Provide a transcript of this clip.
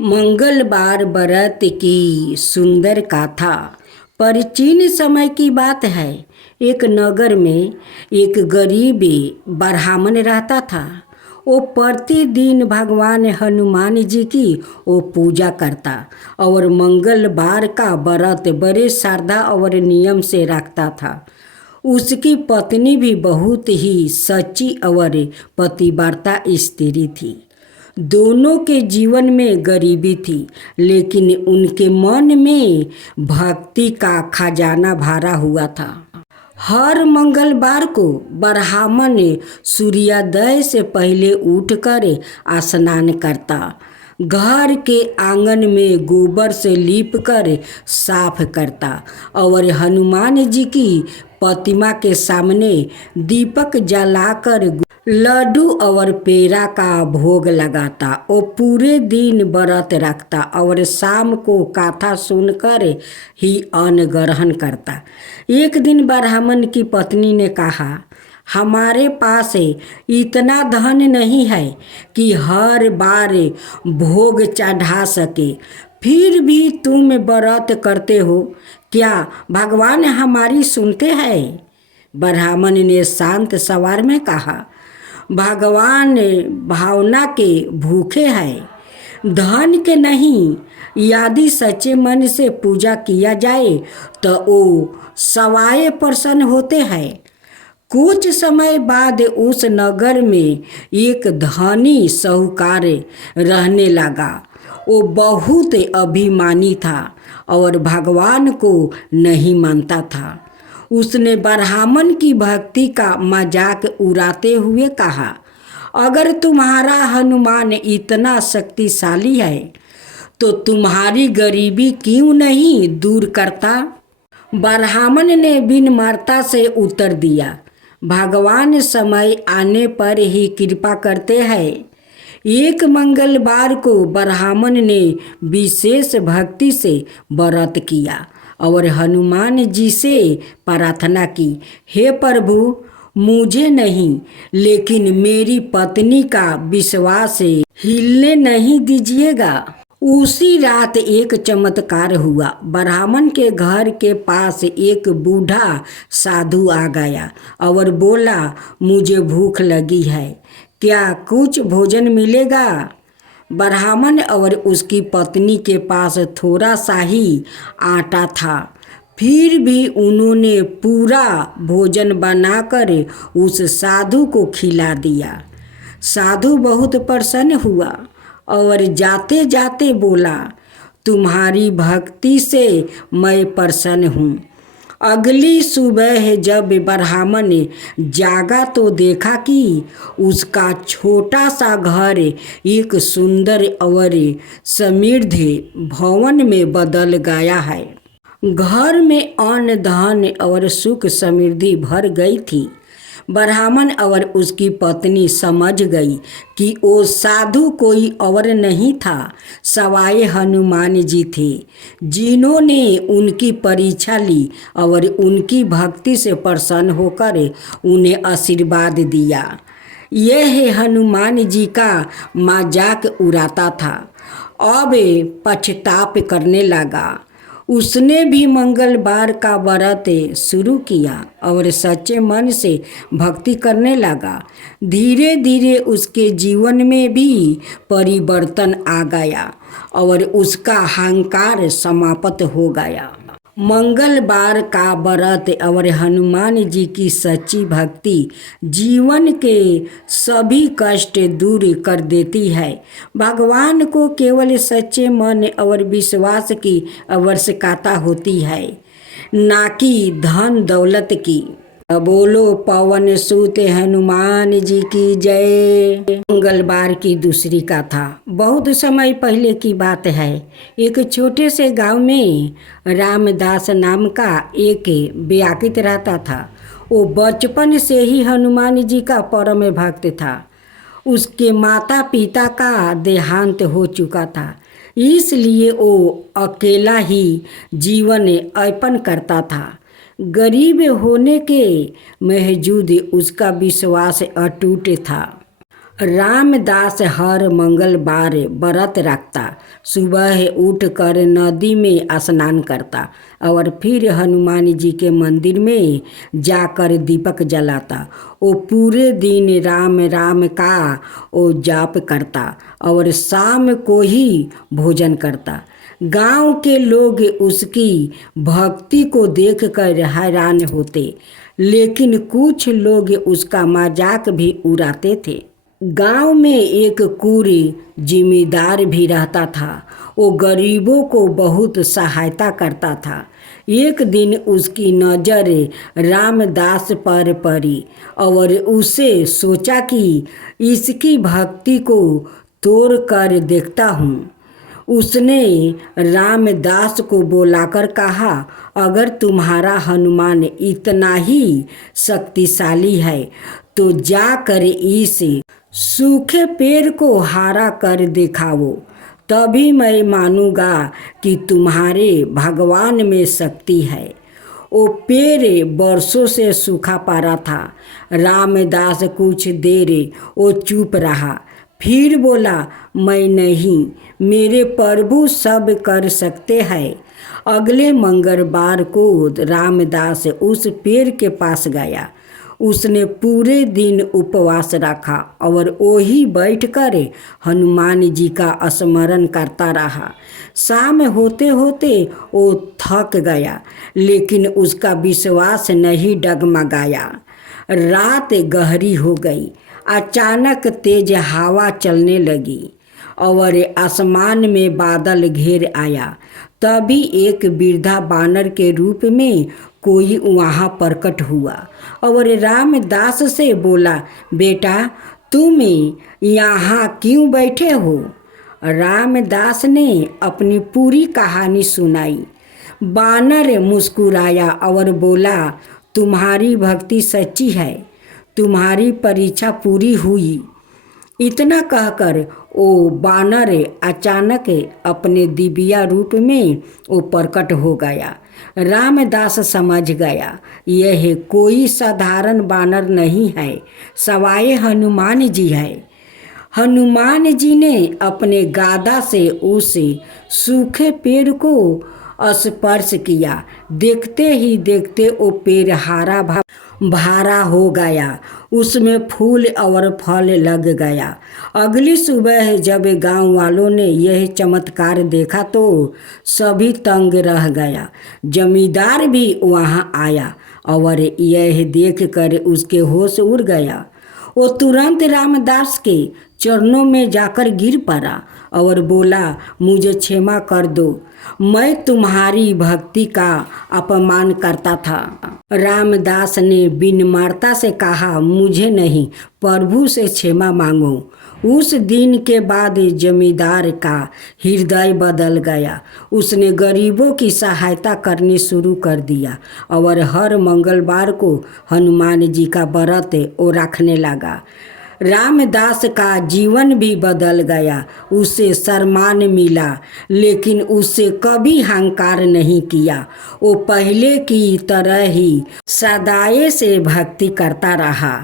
मंगलवार व्रत की सुंदर गाथा। प्राचीन समय की बात है। एक नगर में एक गरीब ब्राह्मण रहता था। वो प्रतिदिन भगवान हनुमान जी की वो पूजा करता और मंगलवार का व्रत बड़े श्रद्धा और नियम से रखता था। उसकी पत्नी भी बहुत ही सच्ची और पतिव्रता स्त्री थी। दोनों के जीवन में गरीबी थी, लेकिन उनके मन में भक्ति का खजाना भरा हुआ था। हर मंगलवार को ब्राह्मण सूर्योदय से पहले उठकर स्नान करता, घर के आंगन में गोबर से लीपकर साफ करता और हनुमान जी की प्रतिमा के सामने दीपक जलाकर लड्डू और पेड़ा का भोग लगाता। वो पूरे दिन व्रत रखता और शाम को कथा सुनकर ही अन्न ग्रहण करता। एक दिन ब्राह्मण की पत्नी ने कहा, हमारे पास इतना धन नहीं है कि हर बार भोग चढ़ा सके, फिर भी तुम व्रत करते हो, क्या भगवान हमारी सुनते हैं? ब्राह्मण ने शांत स्वर में कहा, भगवान भावना के भूखे हैं, धन के नहीं। यदि सच्चे मन से पूजा किया जाए तो वो सवाए प्रसन्न होते हैं। कुछ समय बाद उस नगर में एक धनी साहूकार रहने लगा। वो बहुत अभिमानी था और भगवान को नहीं मानता था। उसने ब्राह्मण की भक्ति का मजाक उड़ाते हुए कहा, अगर तुम्हारा हनुमान इतना शक्तिशाली है तो तुम्हारी गरीबी क्यों नहीं दूर करता? ब्राह्मण ने विनम्रता से उत्तर दिया, भगवान समय आने पर ही कृपा करते हैं। एक मंगलवार को ब्राह्मण ने विशेष भक्ति से व्रत किया और हनुमान जी से प्रार्थना की, हे प्रभु, मुझे नहीं लेकिन मेरी पत्नी का विश्वास हिलने नहीं दीजिएगा। उसी रात एक चमत्कार हुआ। ब्राह्मण के घर के पास एक बूढ़ा साधु आ गया और बोला, मुझे भूख लगी है, क्या कुछ भोजन मिलेगा? ब्राह्मण और उसकी पत्नी के पास थोड़ा सा ही आटा था, फिर भी उन्होंने पूरा भोजन बनाकर उस साधु को खिला दिया। साधु बहुत प्रसन्न हुआ और जाते जाते बोला, तुम्हारी भक्ति से मैं प्रसन्न हूँ। अगली सुबह जब ब्राह्मण जागा तो देखा कि उसका छोटा सा घर एक सुंदर और समृद्ध भवन में बदल गया है। घर में अन्न धन और सुख समृद्धि भर गई थी। ब्राह्मण और उसकी पत्नी समझ गई कि वो साधु कोई और नहीं था, सवाए हनुमान जी थे, जिन्होंने उनकी परीक्षा ली और उनकी भक्ति से प्रसन्न होकर उन्हें आशीर्वाद दिया। यह हनुमान जी का मजाक उड़ाता था, अब पछताप करने लगा। उसने भी मंगलवार का व्रत शुरू किया और सच्चे मन से भक्ति करने लगा। धीरे धीरे उसके जीवन में भी परिवर्तन आ गया और उसका अहंकार समाप्त हो गया। मंगलवार का व्रत और हनुमान जी की सच्ची भक्ति जीवन के सभी कष्ट दूर कर देती है। भगवान को केवल सच्चे मन और विश्वास की आवश्यकता होती है, ना कि धन दौलत की। बोलो पवन सुत हनुमान जी की जय। मंगलवार की दूसरी कथा। बहुत समय पहले की बात है। एक छोटे से गांव में रामदास नाम का एक व्याकुत रहता था। वो बचपन से ही हनुमान जी का परम भक्त था। उसके माता पिता का देहांत हो चुका था, इसलिए वो अकेला ही जीवन यापन करता था। गरीब होने के बावजूद उसका विश्वास अटूट था। रामदास हर मंगलवार व्रत रखता, सुबह उठकर नदी में स्नान करता और फिर हनुमान जी के मंदिर में जाकर दीपक जलाता। वो पूरे दिन राम राम का वो जाप करता और शाम को ही भोजन करता। गांव के लोग उसकी भक्ति को देखकर हैरान होते, लेकिन कुछ लोग उसका मजाक भी उड़ाते थे। गांव में एक कुरी जिम्मेदार भी रहता था। वो गरीबों को बहुत सहायता करता था। एक दिन उसकी नज़र रामदास पर पड़ी और उसे सोचा कि इसकी भक्ति को तोड़ कर देखता हूँ। उसने रामदास को बुलाकर कहा, अगर तुम्हारा हनुमान इतना ही शक्तिशाली है तो जाकर इस सूखे पेड़ को हरा कर दिखाओ, तभी मैं मानूंगा कि तुम्हारे भगवान में शक्ति है। वो पेड़ बरसों से सूखा पड़ा था। रामदास कुछ देर वो चुप रहा, फिर बोला, मैं नहीं, मेरे प्रभु सब कर सकते हैं। अगले मंगलवार को रामदास उस पेड़ के पास गया। उसने पूरे दिन उपवास रखा और वही बैठकर हनुमान जी का स्मरण करता रहा। शाम होते होते वो थक गया, लेकिन उसका विश्वास नहीं डगमगाया। रात गहरी हो गई। अचानक तेज हवा चलने लगी और आसमान में बादल घेर आया। तभी एक वृद्धा बानर के रूप में कोई वहाँ प्रकट हुआ और रामदास से बोला, बेटा तुम यहाँ क्यों बैठे हो? रामदास ने अपनी पूरी कहानी सुनाई। बानर मुस्कुराया और बोला, तुम्हारी भक्ति सच्ची है, तुम्हारी परीक्षा पूरी हुई। इतना कहकर वो बानर अचानक अपने दिव्या रूप में वो प्रकट हो गया। रामदास समझ गया, यह कोई साधारण बानर नहीं है, सवाए हनुमान जी है। हनुमान जी ने अपने गादा से उस सूखे पेड़ को स्पर्श किया। देखते ही देखते वो पेड़ हरा भरा हो गया, उसमें फूल और फल लग गया। अगली सुबह जब गांव वालों ने यह चमत्कार देखा तो सभी तंग रह गया। जमींदार भी वहां आया और यह देखकर उसके होश उड़ गया। वो तुरंत रामदास के चरणों में जाकर गिर पड़ा और बोला, मुझे क्षमा कर दो, मैं तुम्हारी भक्ति का अपमान करता था। रामदास ने विनम्रता से कहा, मुझे नहीं, प्रभु से क्षमा मांगो। उस दिन के बाद जमींदार का हृदय बदल गया। उसने गरीबों की सहायता करनी शुरू कर दिया और हर मंगलवार को हनुमान जी का व्रत वो रखने लगा। रामदास का जीवन भी बदल गया। उसे सम्मान मिला, लेकिन उससे कभी अहंकार नहीं किया। वो पहले की तरह ही सदाए से भक्ति करता रहा।